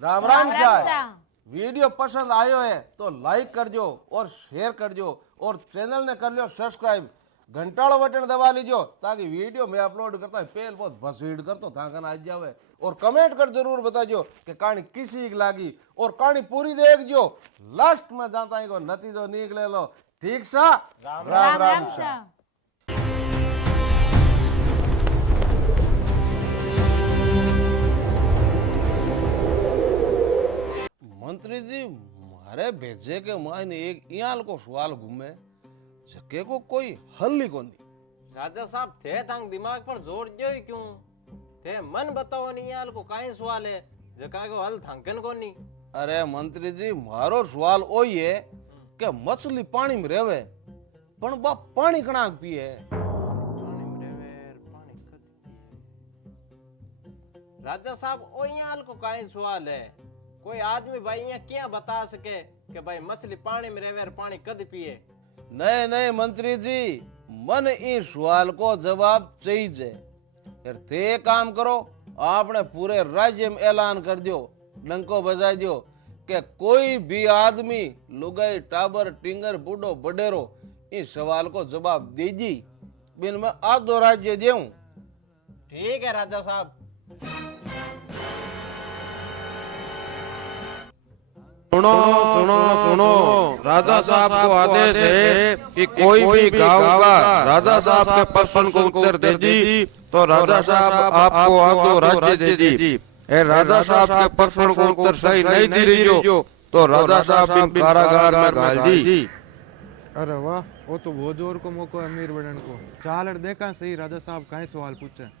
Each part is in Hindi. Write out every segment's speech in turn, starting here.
राम राम शाह। वीडियो पसंद आयो है तो लाइक करजो और शेयर करजो और चैनल ने कर लियो सब्सक्राइब, घंटाड़ो बटन दबा लीजो ताकि वीडियो मैं अपलोड करता है पहल बहुत बसवीड कर तो थाकन आ जावे। और कमेंट कर जरूर बताजो कि कहानी किसी की लागी और कहानी पूरी देखजो, लास्ट में जाता है को नतीजो निकले लो। ठीक सा? राम राम शाह। मंत्री जी मारे भेजे के मायने एक इयाल को सवाल घूमे जके को कोई हल ही कोनी। राजा साहब थे तांग दिमाग पर जोर दियो ही क्यों थे मन बताओ नहीं यार को काई सवाल है जका को हल थांकन कोनी। अरे मंत्री जी मारो सवाल ओई है कि मछली पानी में रहवे पण बा पानी कणा पिए। पानी में रहवे पानी कद पिए। राजा साहब ओ याल को काई सवाल है कोई आदमी भाई यहाँ क्या बता सके कि भाई मछली पानी में रहवे पानी कद पिए। नहीं नहीं मंत्री जी मन इस सवाल को जवाब चाहिए। फिर थे काम करो आपने पूरे राज्य में ऐलान कर दियो, डंको बजा दियो कि कोई भी आदमी लुगाई टाबर टिंगर बूढ़ो बडेरो इस सवाल को जवाब दीजी बिन में आधो राज्य देऊं। ठीक है राजा साहब। सुनो सुनो सुनो, राजा साहब को आदेश है कि कोई भी गांव का राजा साहब के प्रश्न को उत्तर दे दी तो राजा साहब आपको आधो राज्य दे दी। राजा साहब के प्रश्न को उत्तर सही नहीं दे रही जो तो राजा साहब बिन कारागार में घाल दी। अरे वाह, वो तो बहुत जोर को मौको है अमीर बड़न को। चाल देखा सही राजा साहब काई सवाल पूछे।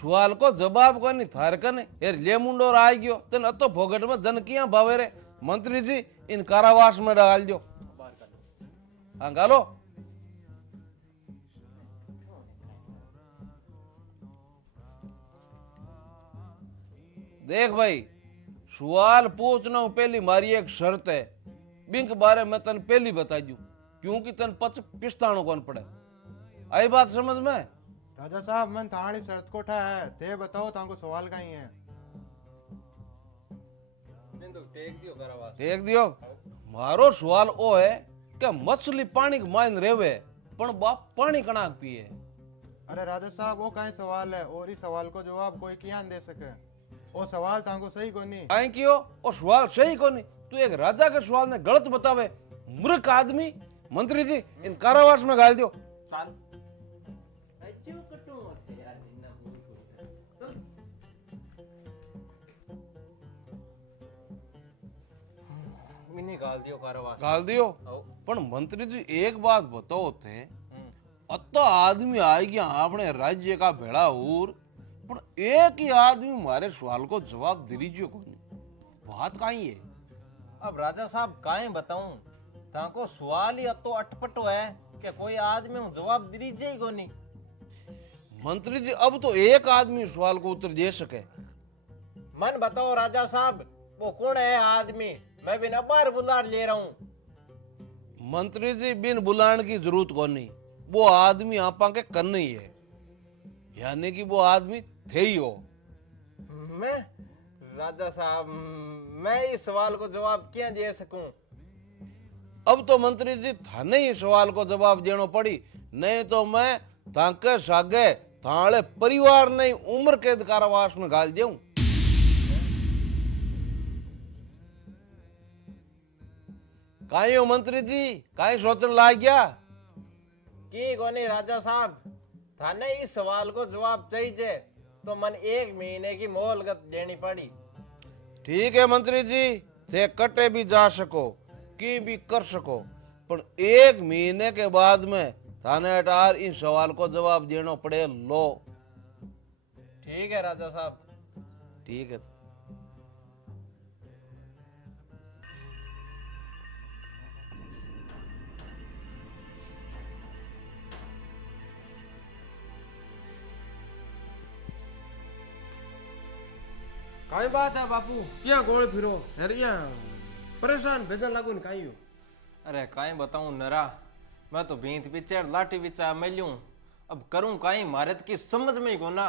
सवाल को जवाब को नहीं थार कने यार ले मुंडो आ गयो तन अतो भोगट में जन किया भावे रे। मंत्री जी इन कारावास में डाल दो। हाँ गालो देख भाई सवाल पूछना हूं पहली मारी एक शर्त है बिंक बारे में तन पहली बता दू क्योंकि तन पच पिस्तानो कौन पड़े। आई बात समझ में? राजा साहब मन थानी शर्त को ठा है थे बताओ तांको सवाल काई है। देख दियो मारो सवाल ओ है कि मछली पानी के मायन रेवे पण बाप पानी कणा पिए। अरे राजा साहब वो काई सवाल है और इस सवाल को जवाब कोई किया दे सके। वो सवाल तांको सही कोनी। काई कियो और सवाल सही कोनी तू एक राजा के सवाल ने गलत बतावे मूर्ख आदमी। मंत्री जी इन कारावास में डाल दियो। साल गाल दियो कारावास गाल दियो। पण मंत्री जी एक बात बताओ थे अतो आदमी आ गया अपने राज्य का भेड़ा हूर पण एक ही आदमी हमारे सवाल को जवाब दे दीजिए कोनी बात काई है। अब राजा साहब काहे बताऊं ताको सवाल ही अतो अटपटो है कि कोई आदमी जवाब दे दीजिए ही कोनी। मंत्री जी अब तो एक आदमी सवाल को उत्तर दे सके। मन बताओ राजा साहब वो कौन है आदमी मैं बिना बार बुला ले रहा हूँ। मंत्री जी बिन बुलाने की जरूरत को नहीं वो आदमी आपा के कन ही है यानी कि वो आदमी थे ही हो। मैं राजा साहब मैं इस सवाल को जवाब क्या दे सकूं। अब तो मंत्री जी थाने ही सवाल को जवाब देना पड़ी नहीं तो मैं ताके सागे थाले परिवार ने उम्र कैद कारावास में गाल दूं। काई हो मंत्री जी काई सोचने लाग गया की कोनी राजा साहब थाने इस सवाल को जवाब चाहिए तो मन 1 महीने की मोहलत देनी पड़ी। ठीक है मंत्री जी थे कटे भी जा सको की भी कर सको पर 1 महीने के बाद में थाने अटार इन सवाल को जवाब देना पड़े लो। ठीक है राजा साहब। ठीक है। काई बात है बापू क्या गोल फिरो हरिया परेशान भेजन लागू ने काई। अरे काई बताऊं नरा मैं तो भींत पीछे लाठी बिचा मिलूं अब करूं काई मारत की समझ में ही को ना।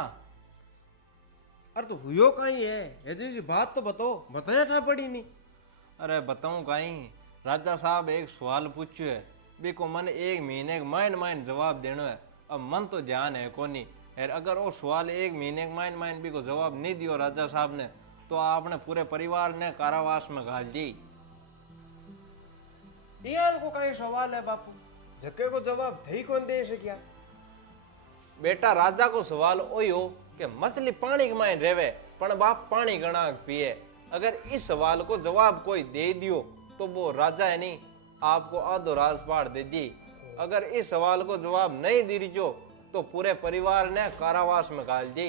अरे तो हुयो कहीं है ऐसी सी बात तो बताया था पड़ी नहीं। अरे बताऊं कहीं, राजा साहब एक सवाल पूछो है, बिको मन एक महीने के माइन जवाब देनो है। अब मन तो ध्यान है कोनी, और अगर वो सवाल एक महीने के माइन बिको जवाब नहीं दियो राजा साहब ने, तो आपने पूरे परिवार ने कारावास में घाल दी। इयान को कहीं सवाल है बापू, झके को जवाब थई कौन दे सकिया। बेटा राजा को सवाल ओयो हो कि मछली पानी के माइन रेवे पण बाप पानी गणा पिए। अगर इस सवाल को जवाब कोई दे दियो तो वो राजा है नहीं, आपको आधो राजपाट दे दी। अगर इस सवाल को जवाब नहीं दी रिजो तो पूरे परिवार ने कारावास में डाल दी।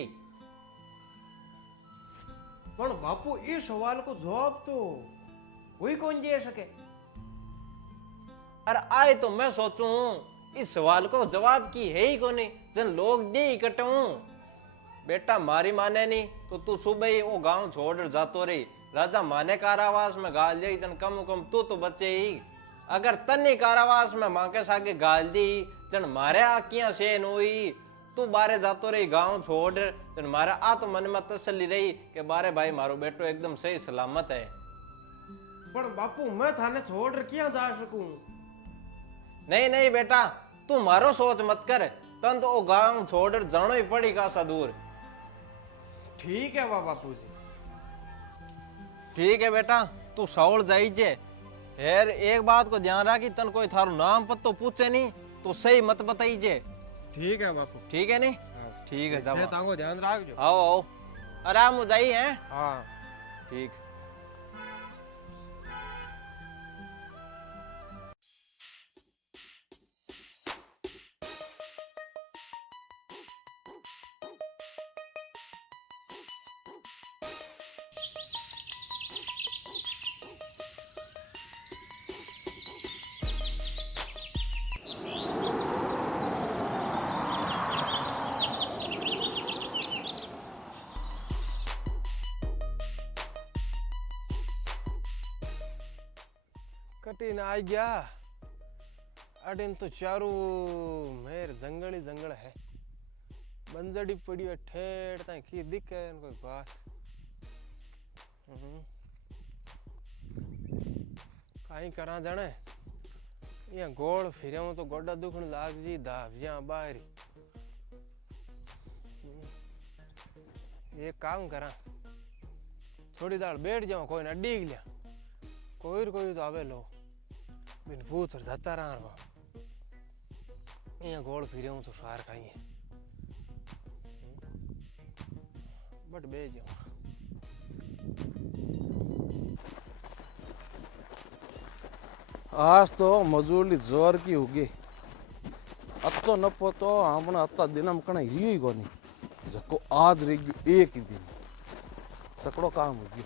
पण बापू इस सवाल को जवाब तो कोई कौन दे सके। अरे आए तो मैं सोचूं इस सवाल को जवाब की है ही कोनी, जन लोग दे इकट्ठे हूं। बेटा मारी माने नहीं तो तू सुबह ही वो गांव छोड़ जातो रही, राजा माने कारावास में गाल दे जन कम तू तो बचे ही। अगर तन्नी कारावास में मां के सागे गाल दी जन मारे आखियां सेन हुई, तू बारे जातो रही गांव छोड़ जन मारे आ तो मन में तसल्ली रही कि बारे भाई मारो बेटो एकदम सही सलामत है। पण बापू मैं थाने छोड़ क्या जा सकूं। नहीं नहीं बेटा तू मारो सोच मत कर, तन तो वो गांव छोड़ जानो ही पड़ी कासा दूर। ठीक है वाह बापू जी। ठीक है बेटा तू सौल जाइजे। यार एक बात को ध्यान रखी, तन कोई थारो नाम पत्तो पूछे नहीं तो सही मत बताइजे। ठीक है बापू। ठीक है नहीं? ठीक है जाओ। तांगो ध्यान रखजो। आओ आओ आराम हो जाइए हैं। हाँ ठीक। कठिन आ गया। अडिन तो चारू मेर जंगल ही जंगल है, बंजड़ी पड़ी है ठेठ ताई की दिखे कोई बात। काई करा जाने, यहाँ गोल फिर तो गोडा दुखन लाग जी धाविया बाहरी। एक काम करा, थोड़ी दाल बैठ जाओ, कोई ना डीग लिया, कोई तो आवे लो बिन पूछ जाता रहा। यहाँ गोल फिर तो सार खाई है बट बे जाओ। आज तो मजूरी जोर की होगी। अतो नपो तो हमने अत्ता दिन में कण हिरियो ही कोनी, जको आज रह गयो एक ही दिन तकड़ो काम हो गयो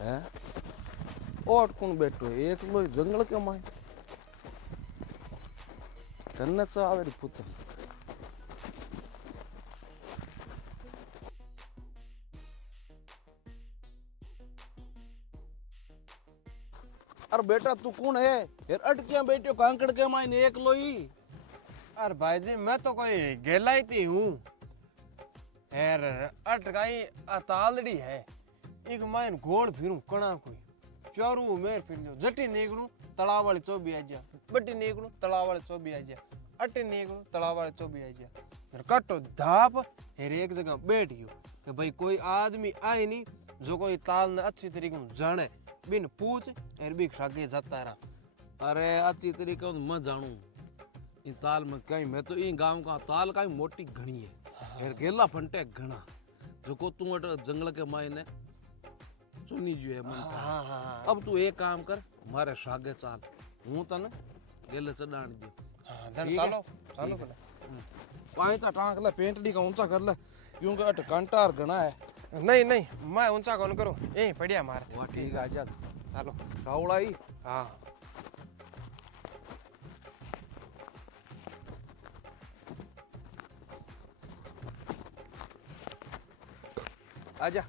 है। और कौन बैठो है एक लो जंगल के माय कन्ने चावरी पुत्र। अरे बेटा तू कौन है यार, अटकिया बैठो कांकड़ के मायने एक लो ही। अरे भाई जी मैं तो कोई गेलाइती हूँ यार, अटकाई अतालड़ी है एक माइन गोल फिरूं कणा कोई चारू मेर फिर लो जटी निकलूं तलाव वाली चौबी आ जा, बटी निकलूं तलाव वाली चौबी आ जा, अटी निकलूं तलाव वाली चौबी आ जा। यार कटो धाप यार एक जगह बैठ गयो कि भाई कोई आदमी आए नहीं जो कोई ताल ने अच्छी तरीके से जाने, बिन पूछ यार भी सागे जाता रहा। अरे अच्छी तरीके मैं जानू इन ताल में कहीं, मैं तो इन गांव का ताल का मोटी घनी है यार, गेला फंटे घना जो को तू जंगल के मायने सुनी जो है मन था। अब तू एक काम कर मारे सागे चाल, हूं तने गेले से डांड दे। हाँ जन चलो चलो बोले पांचा टांक ले पेंटड़ी का ऊंचा कर ले, क्योंकि अट कंटार घना है। नहीं नहीं मैं ऊंचा कौन करूं, यही बढ़िया मारे। वाह ठीक है आजा चलो रावड़ाई। हाँ आजा।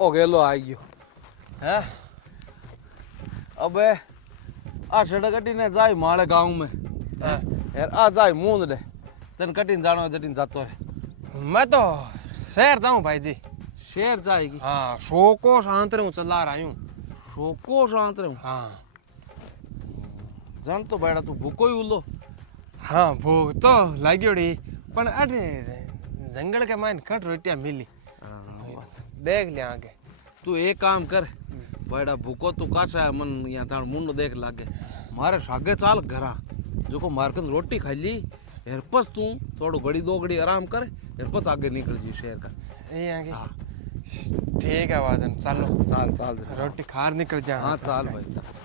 ओ गेलो आई गयो है। अबे आ सड़क कटीने जाय माळे गांव में यार आ जाय मूंद दे तन कटीन जानो जटीन जातो है। मैं तो शहर जाऊं भाई जी। शेर जाएगी हाँ शो को शांत रहूं चला रहा हूँ। शोको शांत रहूं हाँ जान तो बैठा तू भूको ही उलो। हाँ भूख तो लाग्योड़ी पण अटे जंगल के मायन कट रोटियां मिली देख लिया आगे। तू एक काम कर बैठा भूको तू कासा है मन यहाँ तार मुंडो देख लागे मारे सागे चाल घरा जो को मारकन रोटी खा ली एरपस तू थोड़ो घड़ी दो घड़ी आराम कर एरपस आगे निकल जी शहर का। ये आगे हाँ ठीक है वाजन चलो चाल चाल रोटी खार निकल जा। हाँ चाल भाई चाल।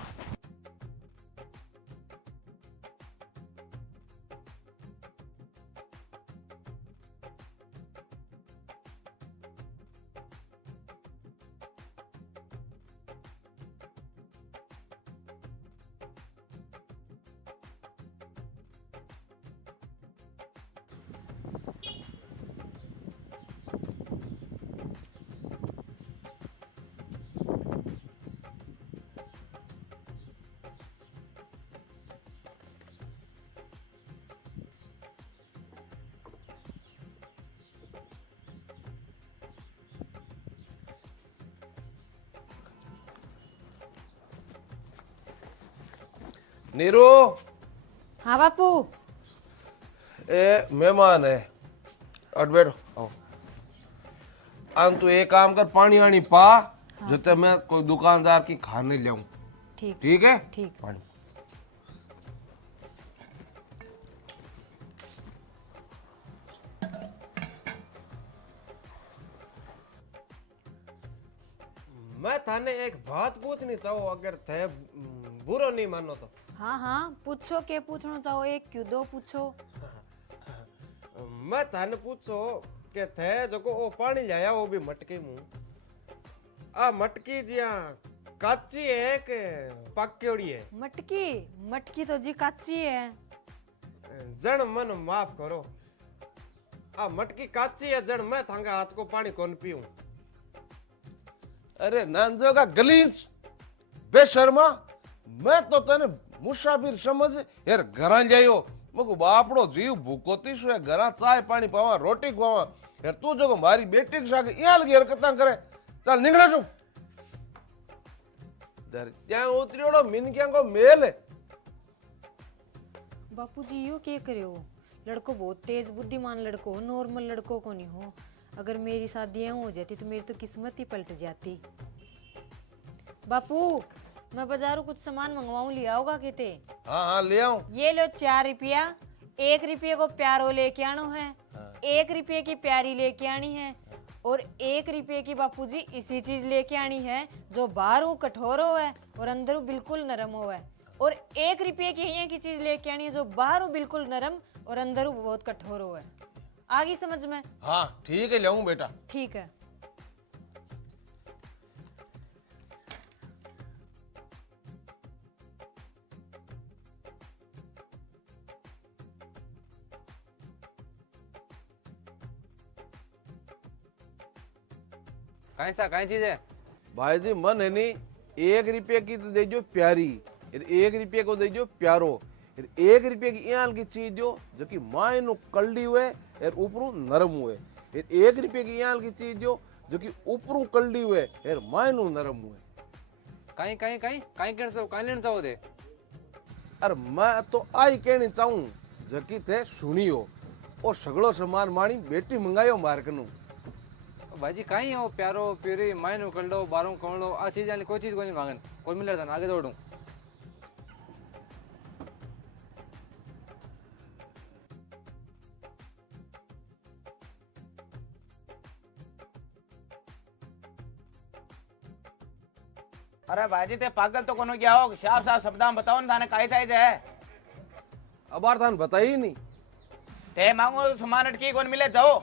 नीरू हाँ बापू। ए मेहमान है अट बैठो आओ। आम तू एक काम कर पानी वानी पा जो ते मैं कोई दुकानदार की खाने ले आऊं। ठीक ठीक है ठीक। पानी मैं थाने एक बात पूछनी चाहूँ अगर थे बुरो नहीं मानो तो। हाँ हाँ पूछो के पूछना चाहो एक क्यों दो पूछो। मैं थाने पूछो के थे जो को ओ पानी लाया वो भी मटकी मुंह आ मटकी जिया काची है के पक्योड़ी है। मटकी मटकी तो जी काची है। जन मन माफ करो आ मटकी काची है जन मैं थांगे हाथ को पानी कौन पीऊं। अरे नानजो का गलीज बेशर्मा मैं तो तने मुसाफिर समझ यार घरा जायो मको बापड़ो जीव भूकोती सो है घरा चाय पानी पावा रोटी खुआवा यार तू जो मारी बेटी के साथ यहाँ लगी हरकतां करे चल निकले तू दर क्या उतरियोड़ो मिनकियां को मेल है। बापूजी यो के करे हो लड़को बहुत तेज बुद्धिमान लड़को हो नॉर्मल लड़को को नहीं हो। अगर मेरी शादी यूं हो जाती तो मेरी तो किस्मत ही पलट जाती। बापू मैं बाजारों कुछ सामान मंगवाऊं लिया होगा कहते। हाँ हाँ ले आऊं। ये लो 4 रुपया 1 रुपये को प्यारो लेके आनो है 1 रुपये की प्यारी लेके आनी है और 1 रुपये की बापूजी इसी चीज लेके आनी है जो बाहर वो कठोर हो है और अंदर वो बिल्कुल नरम हो है और 1 रुपये की यहाँ की चीज लेके आनी है जो बाहर वो बिल्कुल नरम और अंदर वो बहुत कठोर हो है। आगे समझ में। हाँ ठीक है ले आऊं बेटा। ठीक है। कैसा कहीं चीज है भाई जी मन है नहीं 1 रुपये की तो दे जो प्यारी 1 रुपये को दे जो प्यारो 1 रुपये की यहाँ की चीज दो जो कि मायनो कल्डी हुए और ऊपरों नरम हुए 1 रुपये की यहाँ की चीज दो जो कि ऊपरों कल्डी हुए और मायनो नरम हुए। कहीं कहीं कहीं कहीं कहना चाहो कहीं लेना चाहो दे अरे मैं तो आई कहनी चाहूँ जो कि थे सुनियो और सगड़ो सामान मानी बेटी मंगायो मार्कनू। भाई जी कहीं हो प्यारो प्यूरी मायनो कर लो बारों कर लो आ चीज कोई चीज को नहीं मांगन कोई मिले था आगे दौड़ू। अरे भाईजी ते पागल तो कोनो क्या हो साफ साफ शब्दां में बताओ ना थाने काई साइज है अबार थान बताई ही नहीं ते मांगो सामान अटकी कौन मिले जाओ।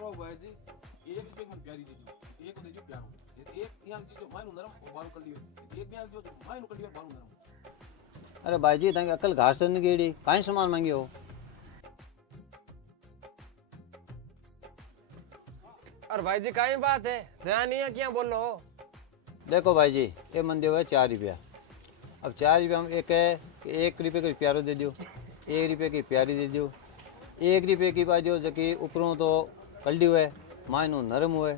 सुनो भाई जी, 1 रुपए की प्यारी दे दो, एक दे दो प्यारो, एक यहाँ चीजो मायनो नरम और बारू कर लियो, एक यहाँ जो मायनो कर लियो बारू नरम। अरे भाई जी तंग अकल घास न गेड़ी काई सामान मांगियो। अरे भाई जी काई बात है, ध्यान नहीं है क्या बोलो। देखो भाई जी ये मन दियो है 4 रुपया। अब 4 रुपया में एक है कि 1 रुपये का प्यारो दे दियो, 1 रुपये की प्यारी दे दियो, 1 रुपये की बात जो जबकि ऊपरों तो कल्डी हुए मायनो नरम हुए,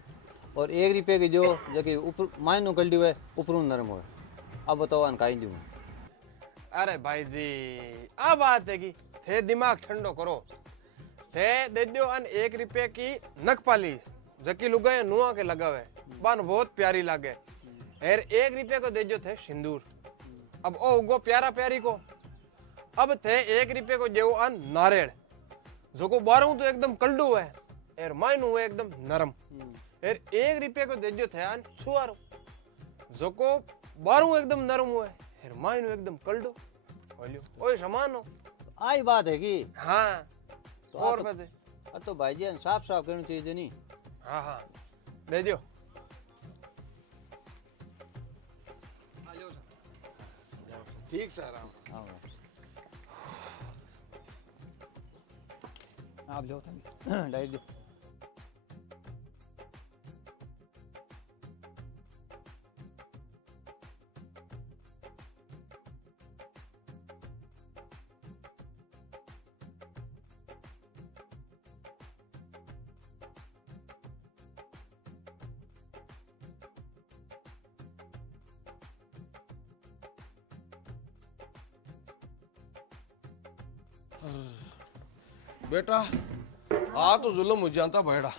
और 1 रुपये की जो जबकि ऊपर मायनो कल्डी हुए ऊपरों नरम हुए। अब बताओ अन काई दूँ। अरे भाई जी आ बात है कि थे दिमाग ठंडो करो, थे दे दियो अन 1 रुपये की नखपाली जकी लुगाए नुआ के लगावे बान बहुत प्यारी लागे, और 1 रुपये को दे दियो थे सिंदूर। अब ओ उगो प्यारा प्यारी को अब थे 1 रुपये को देव अन नारेड़ जो को बारू तो एकदम कल्डू है और मायनू है एकदम नरम, और 1 रुपये को दे दियो थे अन छुआरो जो को बारू एकदम नरम हुआ है और मायनू एकदम कल्डू बोलियो ओए समान हो। आई बात है कि हाँ तो और आप बजे तो भाई जी साफ साफ कहना चाहिए नहीं। हाँ हाँ दे दियो। ठीक सर हाँ आप जाओ तंग डाइट दो। बेटा आ तो जुल्म हो जाता भेड़ा,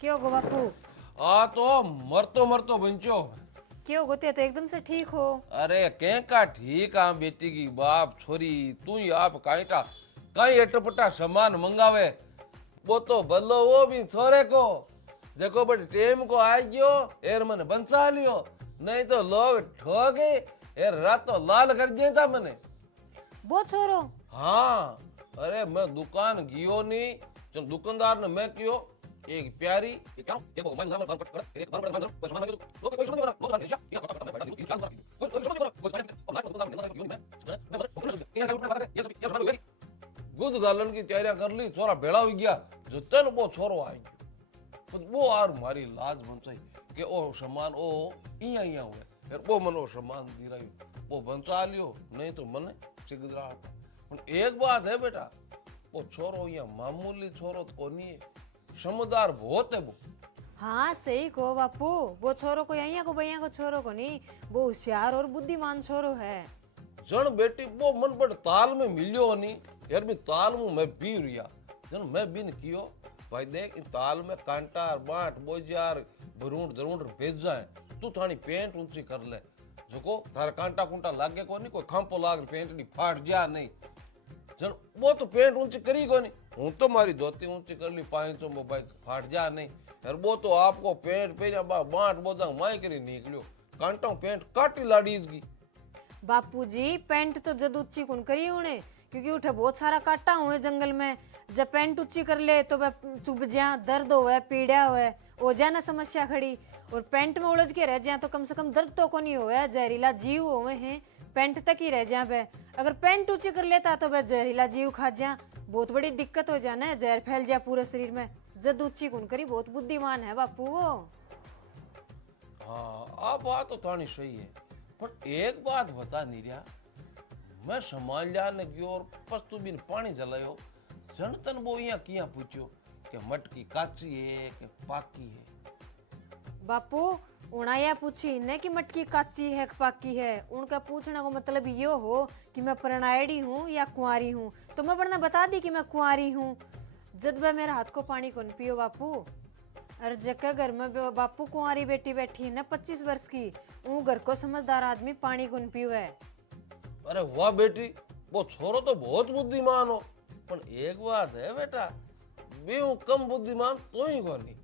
क्यों गो बापू, आ तो मरतो मरतो बंचो। क्यों गोते तो एकदम से ठीक हो। अरे के का ठीक आ बेटी की बाप छोरी तू ही आप काईटा कई अटपटा सामान मंगावे वो तो बदलो वो भी छोरे को देखो बट टेम को आ गयो एर मन बंसा लियो, नहीं तो लोग ठोगे एर रातों लाल कर देता मने। वो छोरो हाँ अरे मैं दुकान गियो नहीं, जब दुकानदार ने मैं कियो एक प्यारी एक क्या एक वो मैं कट कर एक बार कोई सामान मांगे लोग कोई समझ नहीं लोग समझ नहीं ये कोई समझ नहीं ये सब ये गुद गालन की तैयारियां कर ली, छोरा भेड़ा हो गया जतन वो छोरो आएंगे तो वो आर मारी लाज बंचाई कि ओ सामान ओ इया इया हुए फिर वो मनो सामान दी रही वो बंचा लियो, नहीं तो मने सिगदरा। एक बात है बेटा वो छोरो या मामूली छोरो तो कोनी है, समझदार बहुत है वो। हाँ सही को बापू, वो छोरो को यहाँ को भैया को छोरो को नहीं, वो होशियार और बुद्धिमान छोरो है। जन बेटी वो मन पर ताल में मिलियो नहीं यार, भी ताल में मैं पी रिया जन मैं बिन कियो भाई देख इन ताल में कांटा बांट बोजार बरूंड जरूंड भेज जाए तू थानी पेंट ऊंची कर ले जो थारे कांटा कुंटा लागे को नहीं कोई खंपो लाग पेंट नहीं फाट जा नहीं जन वो तो पेंट ऊंची करी को नहीं, हूं तो मारी धोती ऊंची कर ली 500 मोबाइल फाट जा नहीं यार, वो तो आपको पेंट पे बांट बोजा माई करी निकलियो कांटा पेंट काटी लाड़ी इसकी। बापूजी पेंट तो जद ऊंची कौन करी उन्हें, क्योंकि उठे बहुत सारा काटा हुए जंगल में, जब पेंट ऊंची कर ले तो वह चुभ जा दर्द होवे पीड़ा होवे हो जाए ना समस्या खड़ी, और पेंट में उलझ के रह जाए तो कम से कम दर्द तो को नहीं होवे, जहरीला जीव होवे हैं पेंट तक ही रह जा बे। अगर पेंट ऊंची कर लेता तो वह जहरीला जीव खा जा, बहुत बड़ी दिक्कत हो जाना, जहर फैल जाए पूरे शरीर में। जद ऊंची कौन करी, बहुत बुद्धिमान है बापू वो। हाँ आप बात तो थानी सही है, पर एक बात बता नीरिया, मैं संभाल जाने की और बस तू बिन पानी जलायो जनतन वो यहाँ किया पूछो कि मटकी काची है कि पाकी है। बापू उनाया पूछी ने कि मटकी काची है कि पाकी है, उनका पूछने को मतलब ये हो कि मैं परनायड़ी हूँ या कुंवारी हूँ, तो मैं वरना बता दी कि मैं कुंवारी हूँ। जब वह मेरे हाथ को पानी कौन पियो बापू, अरे जगह घर में बापू कुंवारी बेटी बैठी है ना 25 वर्ष की, वो घर को समझदार आदमी पानी कौन पियो है। अरे वाह बेटी वो छोरो तो बहुत बुद्धिमान हो, पर एक बात है बेटा बेहू कम बुद्धिमान तू ही कोनी,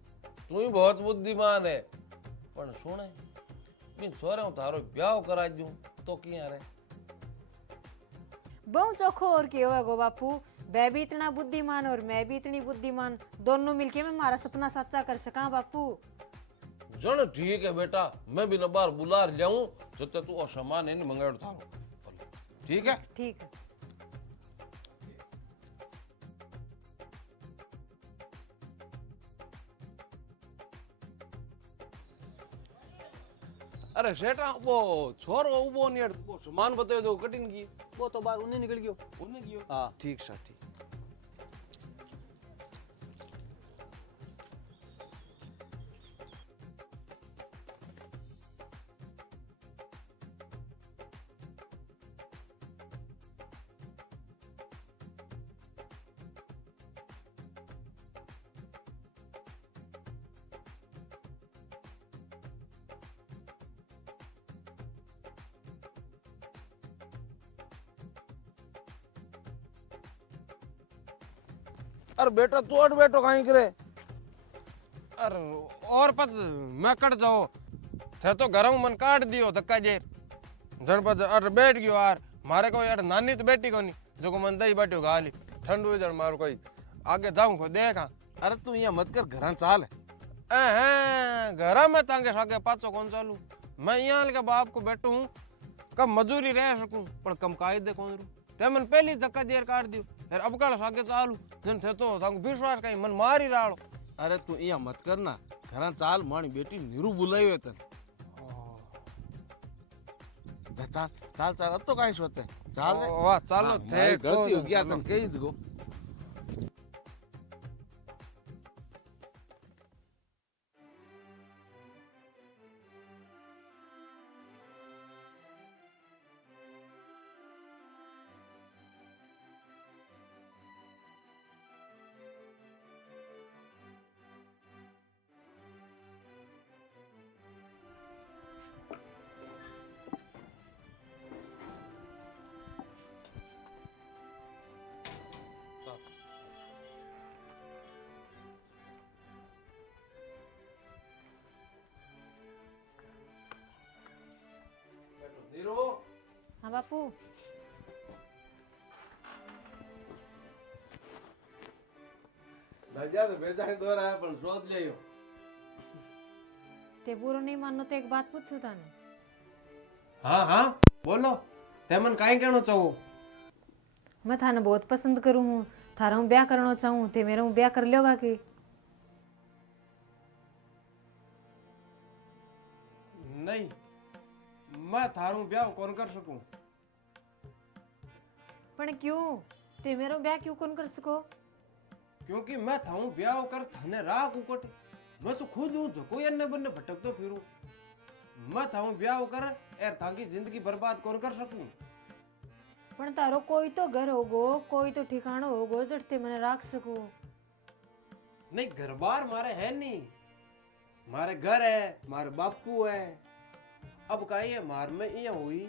तू ही बहुत बुद्धिमान है। पर सुने बिन छोरे हूँ तारो ब्याह करा दूं तो किया रे। बहु चोखो और क्या होगा गो बापू, वह भी इतना बुद्धिमान और मैं भी इतनी बुद्धिमान, दोनों मिलके मैं हमारा सपना सच्चा कर सका बापू। जन ठीक है बेटा, मैं भी न बार बुला लियाऊं जब तू और सामान नहीं मंगायो थारो। ठीक है? ठीक है। अरे सेठा वो छोरो उबो नहीं वो सामान बतायो दो कटिंग की वो तो बाहर उन्हें निकल गयो। उन्हें कियो। हाँ ठीक सा ठीक। अरे बेटा तू अट बैठो कहीं करे। अरे और पत मैं कट जाओ थे तो घरों मन काट दियो धक्का जेर जनपद अरे बैठ गयो यार मारे कोई अरे नानी तो बैठी कोनी जो को मन दही बैठो गाली ठंडू इधर मारो कोई आगे जाऊं को देखा। अरे तू यहाँ मत कर घर चाल घर में तांगे सागे पाचो कौन चालू मैं यहाँ के बाप को बैठू हूँ कब मजूरी रह सकूं पर कम कायदे कौन रू ते मन पहली धक्का जेर काट दियो यार अब काल सागे चालू जन थे तो तांग विश्वास कहीं मन मारी राड़ो। अरे तू यहाँ मत करना घर चाल मानी बेटी नीरू बुलायो तन। चाल चाल चाल अब तो कहीं सोते चाल रे। वाह चालो हाँ, थे मारी गलती हो गया चलो। तन कहीं जगो। हाँ बापू। भैया तो बेचा है दो रहा है पर शोध लियो। ते बुरो नहीं मानो तो एक बात पूछू थाने। हाँ हाँ बोलो ते मन काई कहना चाहो। मैं थाने बहुत पसंद करूँ हूँ, थारा हूँ ब्याह करना चाहूँ, ते मेरा हूँ ब्याह कर लोगा की? नहीं मैं थारू ब्याह कौन कर सकूं। पण क्यों? ते मेरा ब्याह क्यों कौन कर सको? क्योंकि मैं थाऊ ब्याह कर थाने राह कुकट मैं तो खुद हूँ जो कोई अन्य बन्ने भटकतो फिरूं। मैं थाऊ ब्याह कर एर ताकि जिंदगी बर्बाद कौन कर सकूं। पण तारो कोई तो घर होगो, कोई तो ठिकाना होगो जड़ते मैंने राख सको। नहीं घर बार मारे है नहीं, मारे घर है मारे बापू है अब काई है मार में ये हुई।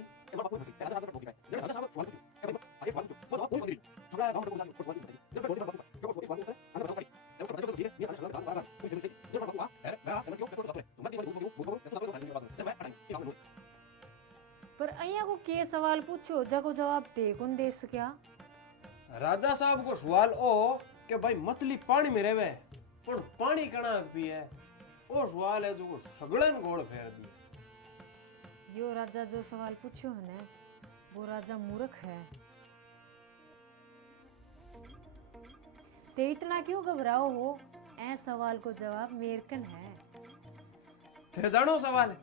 पर अया को के सवाल पूछो जगो जवाब दे कौन दे सकिया? राजा साहब को सवाल ओ कि भाई मछली पानी में रहवे पर पानी कणा पिए ओ सवाल है जो सगळन गोड़ फेर दी। यो राजा जो सवाल पूछो है ने वो राजा मूर्ख है। ते इतना क्यों घबराओ हो? ऐ सवाल को जवाब मेरकन है। थे जानो सवाल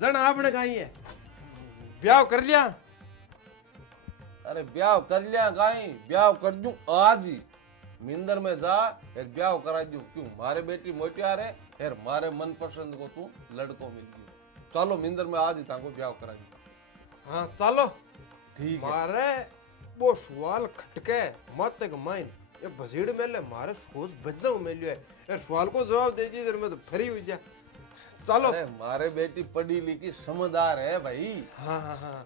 जन आपने कही है ब्याह कर लिया। अरे ब्याह कर लिया गाई ब्याह कर दूं आज ही मिंदर में जा फिर ब्याह करा दूं। क्यों मारे बेटी मोटियार है फिर मारे मनपसंद को तू लड़को मिल गयो। चलो मिंदर में आज ही ताको ब्याह करा दूं। हाँ चलो ठीक है। मारे वो सवाल खटके मत एक माइन ये भसीड़ मेले मारे सोच बजाऊ मेलियो है ये सवाल को जवाब दे दी मैं तो फ्री हो जा। चलो अरे मारे बेटी पढ़ी लिखी समझदार है भाई। हाँ हाँ हाँ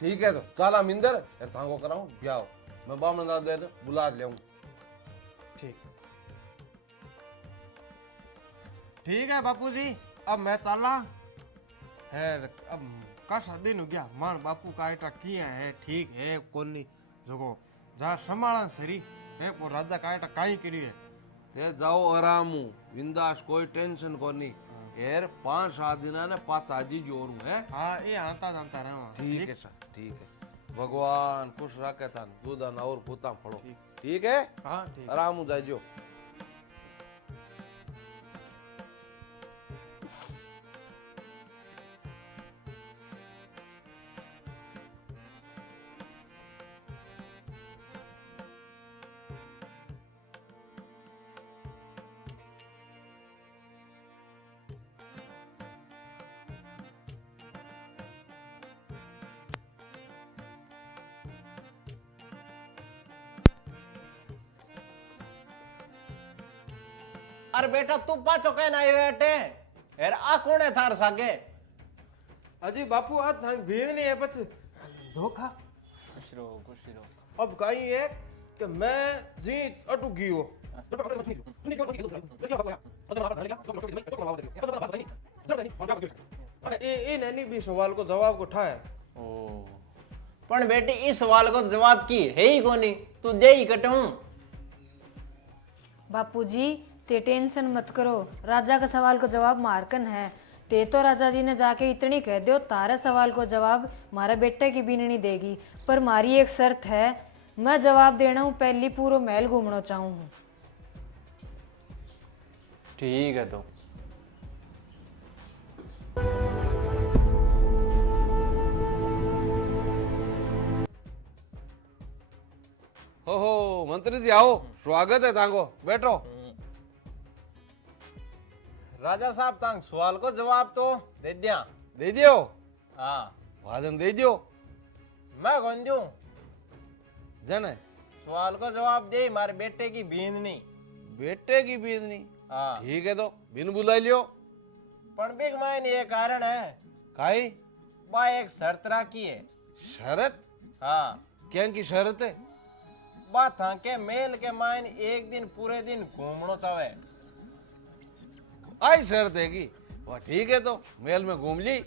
ठीक है तो चला मिंदर फिर ताको कराऊं ब्याह। मैं बामन दादा ने बुला लियाऊं। ठीक है बापूजी अब मैं चला है अब कासा दिन हो गया मान बापू का आटा किया है ठीक है कोनी जगो जा संभाला सरी है वो राजा का आटा काई करी है ते जाओ आराम बिंदास कोई टेंशन कोनी यार 5-7 दिना ने पाँच आजी जोर है। हाँ ये आता जानता रहे ठीक है सर ठीक है भगवान खुश रखे था दूधा ना और पूता फड़ो ठीक है। हाँ ठीक आराम जाइयो। अरे बेटा तू पाचो कहना आयो अटे यार आ कौन है थार सागे अजी बापू आज थाई भेद नहीं है बच धोखा खुश रहो अब कहीं है कि मैं जीत अटू गियो ये नैनी भी सवाल को जवाब को ठाए पण बेटी इस सवाल को जवाब की है ही कोनी तू दे ही कटूं। बापूजी ते टेंशन मत करो, राजा का सवाल को जवाब मारकन है। ते तो राजा जी ने जाके इतनी कह दो तारे सवाल को जवाब मारे बेटे की बीननी देगी, पर मारी एक शर्त है, मैं जवाब देना हूँ पहली पूरा महल घूमना चाहूँ हूँ। ठीक है तो हो मंत्री जी आओ स्वागत है तांको बैठो। राजा साहब तांग सवाल को जवाब तो दे दिया दे दियो हाँ वादम दे दियो मैं कौन दूं जने सवाल को जवाब दे मारे बेटे की बींदनी बेटे की बीजनी हाँ ठीक है तो बिन बुला लियो पण बिग मायने ये कारण है काई बा एक शर्त राखी है शरत हाँ क्या की शरत है बा था के मेल के मायने एक दिन पूरे दिन घूमनो चाहे आई शर्त है की वह ठीक है तो मेल में घूम ली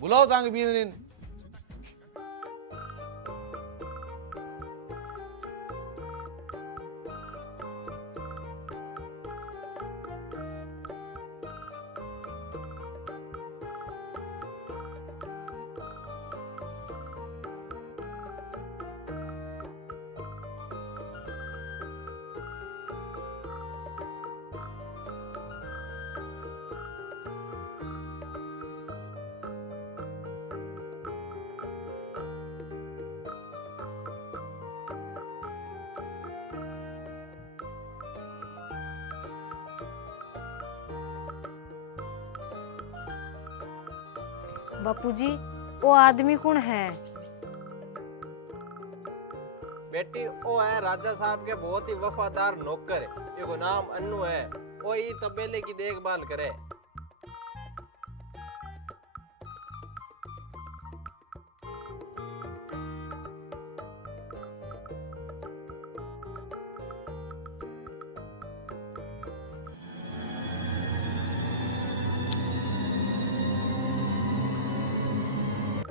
बुलाओ तांग बीजनी बापूजी वो आदमी कौन है? बेटी वो है राजा साहब के बहुत ही वफादार नौकर है, इको नाम अन्नू है, वो ही तबेले की देखभाल करे।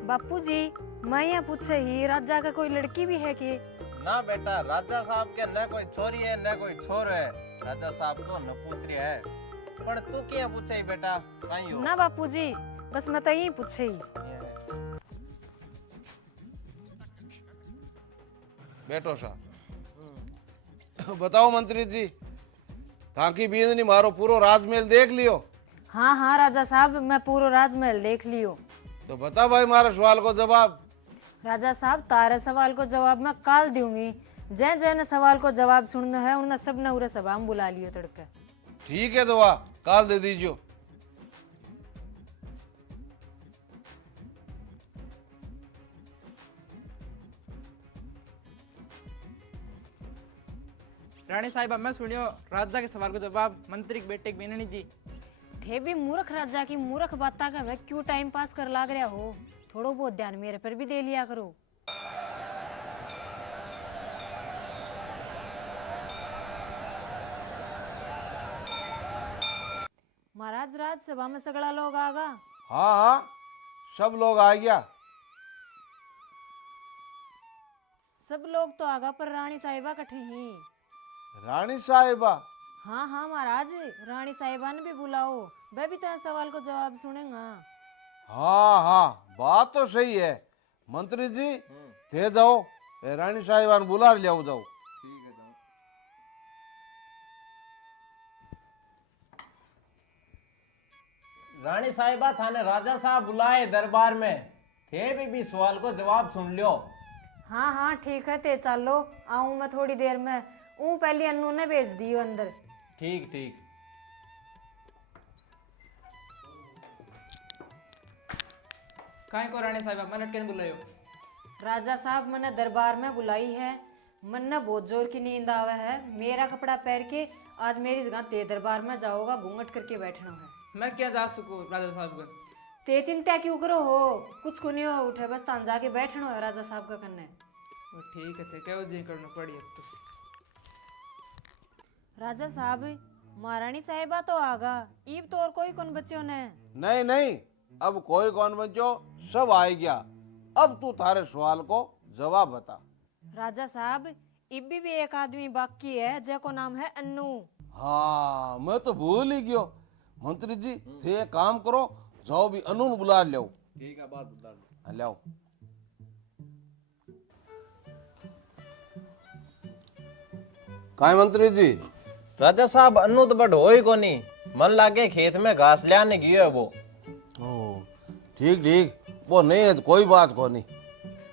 बापूजी मैं यहाँ पूछे ही राजा का कोई लड़की भी है कि? ना बेटा राजा साहब के न कोई छोरी है न कोई छोर है, राजा साहब तो नपुत्री है। पर तू क्या पूछे ही बेटा कहीं हो? ना बापूजी बस मैं तो यही पूछे ही। बैठो साहब बताओ मंत्री जी ताकि बीजनी मारो पूरो राजमहल देख लियो? हाँ हाँ राजा साहब मैं पूरा राजमहल देख लियो। तो बता भाई मारे सवाल को जवाब। राजा साहब तारे सवाल को जवाब मैं काल दूंगी, जै जै ने सवाल को जवाब सुनना है उन्हें सब ने उरे सभा में बुला लियो तड़के। ठीक है तो वाह काल दे दीजियो। रानी साहिबा मैं सुनियो राजा के सवाल को जवाब मंत्री के बेटे की बीननी जी। थे भी मूर्ख राजा की मूर्ख बाता का मैं क्यों टाइम पास कर लाग रहा हो, थोड़ा बहुत ध्यान मेरे पर भी दे लिया करो। महाराज राज सभा में सगड़ा लोग आगा। हाँ हाँ सब लोग आ गया। सब लोग तो आगा पर रानी साहिबा कठे ही। रानी साहिबा? हाँ हाँ महाराज, रानी साहिबा ने भी बुलाओ, वह भी तो इस सवाल को जवाब सुनेगा। हाँ हाँ, बात तो सही है। मंत्री जी थे जाओ, ए रानी साहिबा ने बुला लिया जाओ। रानी साहिबा थाने राजा साहब बुलाए दरबार में, थे भी सवाल को जवाब सुन लियो। हाँ हाँ ठीक है, ते चलो आऊं मैं थोड़ी देर में। पहले अन्नू ने भेज दियो अंदर। ठीक ठीक। काहे को रानी साहिबा मन अटके बुलायो? राजा साहब मैंने दरबार में बुलाई है। मन ने बहुत जोर की नींद आवे है। मेरा कपड़ा पहन के आज मेरी जगह ते दरबार में जाओगा, घूंघट करके बैठना है। मैं क्या जा सकूं राजा साहब को? ते चिंता क्यों करो हो, कुछ को नहीं हो उठे, बस तान जाके बैठना है राजा साहब का कन्ने। वो ठीक है थे, क्या जी करना पड़ी अब तो। राजा साहब महारानी साहिबा तो आगा, ईब तो और कोई कौन बच्चों ने। नहीं नहीं, अब कोई कौन बच्चो, सब आ गया। अब तू थारे सवाल को जवाब बता। राजा साहब इब भी एक आदमी बाकी है, जको नाम है अन्नू। हाँ, मैं तो भूल ही गयो। मंत्री जी थे एक काम करो, जाओ भी अनु ने बुला लो। ठीक है, बात बता दो। लाओ। काय मंत्री जी? राजा साहब अन्नू तो बड़ होई कोनी, मन लागे खेत में घास लाने गयो है वो। ओ ठीक ठीक, वो नहीं है तो कोई बात को नहीं।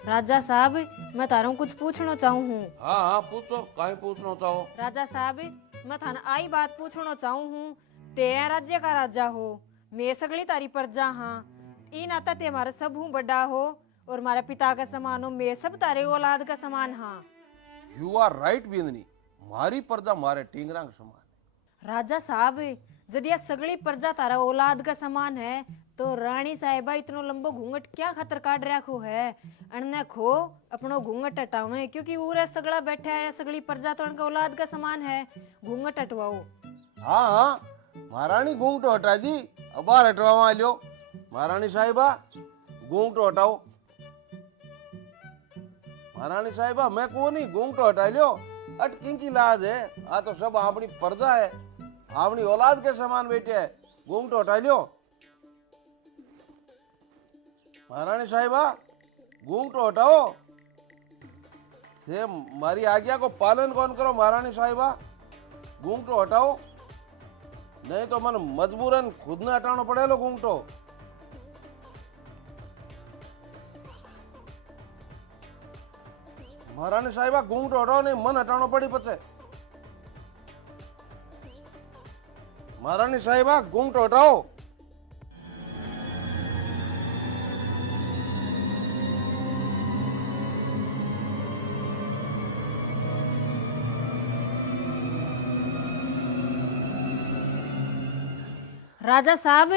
राजा साहब मैं तारों कुछ पूछना चाहूँ हूँ। हाँ हाँ पूछो, काहे पूछना चाहो? राजा साहब मैं थाने आई बात पूछना चाहूँ हूँ। ते राज्य का राजा हो, मैं सगली तारी प्रजा हाँ। ई नाता ते हमारा सब हूँ बड़ा हो और हमारे पिता का समान हो, मैं सब तारे औलाद का समान हाँ। यू आर राइट बिंदनी, मारी प्रजा मारे टींगरा के समान। राजा साहब यदि यह सगली प्रजा तारा औलाद का समान है तो रानी साहिबा इतनो लंबो घूंघट क्या खातर काट रखो है? अने खो अपनो घूंघट हटावे, क्योंकि उरे सगड़ा बैठा है, सगली प्रजा तो उनका औलाद का समान है। घूंघट हटवाओ। हाँ हाँ, महारानी घूंघटो हटा जी, अब बाहर हटवा लो। महारानी साहिबा घूंघटो हटाओ। महारानी साहिबा मैं को नहीं, घूंघटो हटा लो। अटकिंग की लाज है, आ तो सब अपनी प्रजा है, अपनी औलाद के समान बैठे है। घूंघटो हटा लो। महारानी साहिबा घूंघटो हटाओ। थे मारी आज्ञा को पालन कौन करो महारानी साहिबा? घूंघटो हटाओ, नहीं तो मन मजबूरन खुद ने हटाना पड़ेलो घूंघटो। महारानी साहिबा घूंघटो हटाओ, नहीं मन हटाना पड़ी पचे। महारानी साहिबा घूंघटो हटाओ। राजा साहब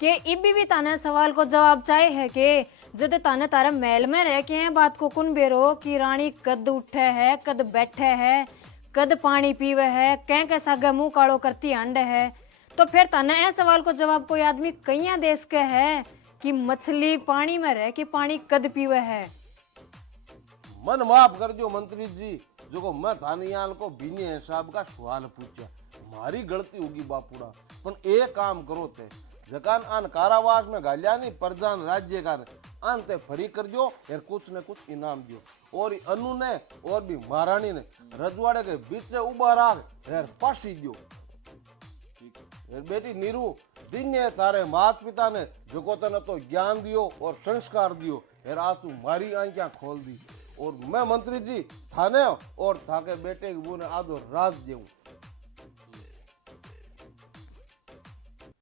के इबी भी ताने सवाल को जवाब चाहे है के जद ताने तारे महल में रह के हैं बात को कुन बेरो कि रानी कद उठे है, कद बैठे है, कद पानी पीवे है, कह के सागे मुंह काड़ो करती अंड है। तो फिर ताने ए सवाल को जवाब कोई आदमी कईया देश के है कि मछली पानी में रह के पानी कद पीवे है। मन माफ कर दो मंत्री जी, जो मैं थानियाल को बिने हिसाब का सवाल पूछा, मारी गलती होगी बापूड़ा। पण एक काम करो ते जकान आन कारावास में गालियानी प्रजान राज्य का आन ते फरी कर दो, यार कुछ न कुछ इनाम दियो। और अनु ने और भी महारानी ने रजवाड़े के बीच से उबा राग यार फांसी दो। यार बेटी नीरू, दिन ने तारे माता पिता ने जो तने तो ज्ञान दियो और संस्कार दियो, यार आज तू मारी आंखें खोल दी। और मैं मंत्री जी थाने और थाके बेटे के बुने आदो राज देऊं।